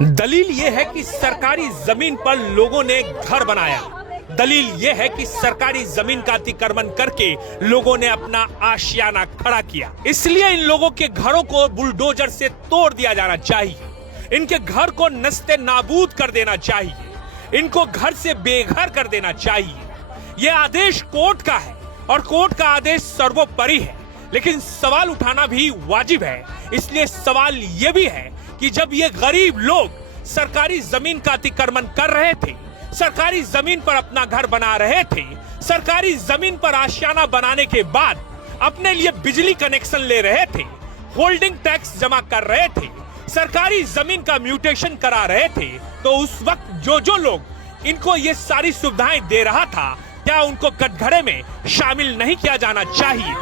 दलील ये है कि सरकारी जमीन पर लोगों ने घर बनाया। दलील ये है कि सरकारी जमीन का अतिक्रमण करके लोगों ने अपना आशियाना खड़ा किया। इसलिए इन लोगों के घरों को बुलडोजर से तोड़ दिया जाना चाहिए। इनके घर को नस्ते नाबूद कर देना चाहिए। इनको घर से बेघर कर देना चाहिए। यह आदेश कोर्ट का है और कोर्ट का आदेश सर्वोपरि है, लेकिन सवाल उठाना भी वाजिब है। इसलिए सवाल यह भी है कि जब ये गरीब लोग सरकारी जमीन का अतिक्रमण कर रहे थे, सरकारी जमीन पर अपना घर बना रहे थे, सरकारी जमीन पर आशियाना बनाने के बाद अपने लिए बिजली कनेक्शन ले रहे थे, होल्डिंग टैक्स जमा कर रहे थे, सरकारी जमीन का म्यूटेशन करा रहे थे, तो उस वक्त जो लोग इनको ये सारी सुविधाएं दे रहा था, क्या उनको कटघरे में शामिल नहीं किया जाना चाहिए?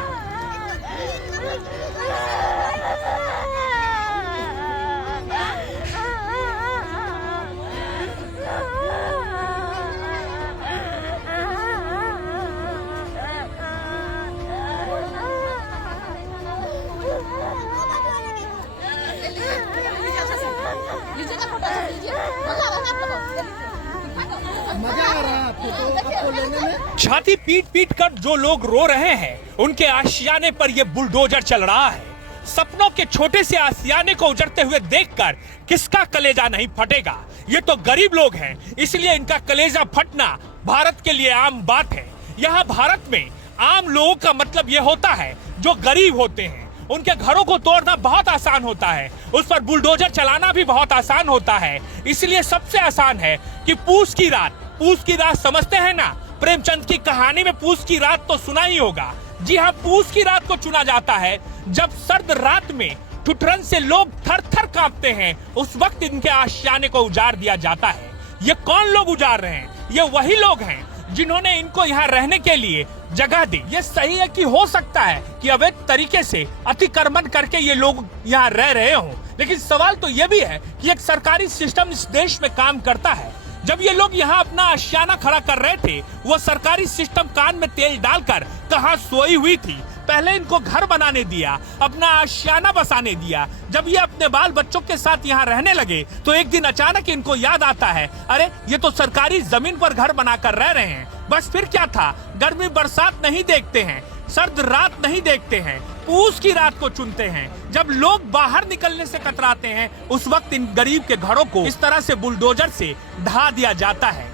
मजा आ रहा है आपको लेने में? छाती पीट पीट कर जो लोग रो रहे हैं, उनके आशियाने पर ये बुलडोजर चल रहा है। सपनों के छोटे से आशियाने को उजड़ते हुए देखकर किसका कलेजा नहीं फटेगा? ये तो गरीब लोग हैं, इसलिए इनका कलेजा फटना भारत के लिए आम बात है। यहाँ भारत में आम लोगों का मतलब ये होता है जो गरीब होते हैं। उनके घरों को तोड़ना बहुत आसान होता है, उस पर बुलडोजर चलाना भी बहुत आसान होता है। इसलिए सबसे आसान है कि पूस की रात समझते हैं ना? प्रेमचंद की कहानी में पूस की रात तो सुना ही होगा। जी हाँ, पूस की रात को चुना जाता है जब सर्द रात में ठुठरन से लोग थर थर कांपते हैं। उस वक्त इनके आशियाने को उजाड़ दिया जाता है। ये कौन लोग उजाड़ रहे हैं? ये वही लोग हैं जिन्होंने इनको यहाँ रहने के लिए जगह दी। ये सही है कि हो सकता है कि अवैध तरीके से अतिक्रमण करके ये लोग यहाँ रह रहे हों, लेकिन सवाल तो ये भी है कि एक सरकारी सिस्टम इस देश में काम करता है। जब ये लोग यहाँ अपना आशियाना खड़ा कर रहे थे, वो सरकारी सिस्टम कान में तेल डालकर कहाँ सोई हुई थी? पहले इनको घर बनाने दिया, अपना आशियाना बसाने दिया। जब ये अपने बाल बच्चों के साथ यहाँ रहने लगे तो एक दिन अचानक इनको याद आता है, अरे ये तो सरकारी जमीन पर घर बनाकर रह रहे हैं। बस फिर क्या था? गर्मी बरसात नहीं देखते हैं, सर्द रात नहीं देखते हैं, पूस की रात को चुनते हैं। जब लोग बाहर निकलने से कतराते हैं, उस वक्त इन गरीब के घरों को इस तरह से बुलडोजर से ढा दिया जाता है।